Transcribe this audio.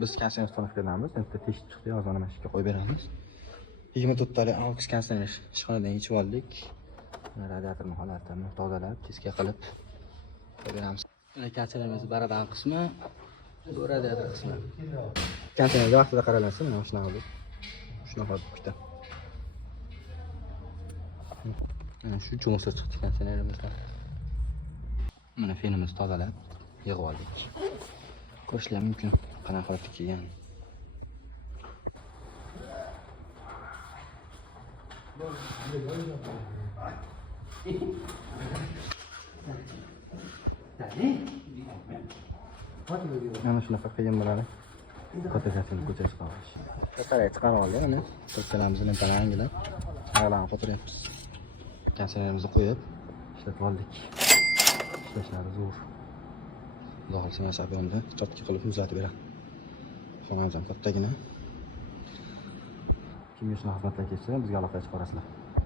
Biz kanser ustanib kelamiz. Endi teshib chiqdi, yozani mana shu yerga qo'yib beramiz. 24 talik AUX kanser ishxonadan yechib oldik. Radiatorning holatini tozalab, cheska qilib qo'yib beramiz. Mana kanserimiz baradan qismi, bu radiator qismi. Kanserga vaqtida qaralansa, mana shunaqa bo'lib. Shunaqa bitta. Mana shu cho'ng'isi chiqdi kanserimizdan. Mana fenimizni tozalab, yig'ib oldik. Ko'rishlar mumkin qanaqa holatda kelgan. Mana shunaqa qilgan bo'ladi. Fotografiyani ko'chirib chiqamiz. Qaray chiqarib oldik, mana to'pchalarimizni tarangilab, aylanib fotoryapmiz. Kanserimizni qo'yib, ishlatib oldik. Ishlashlari zo'r. Xudo xolsa mana shu ob'yomda chotka qilib muzlatib beradi. Xonamiz ham kattagina. Kimga shunaqa xizmatlar kelsa, bizga aloqa chiqarasizlar.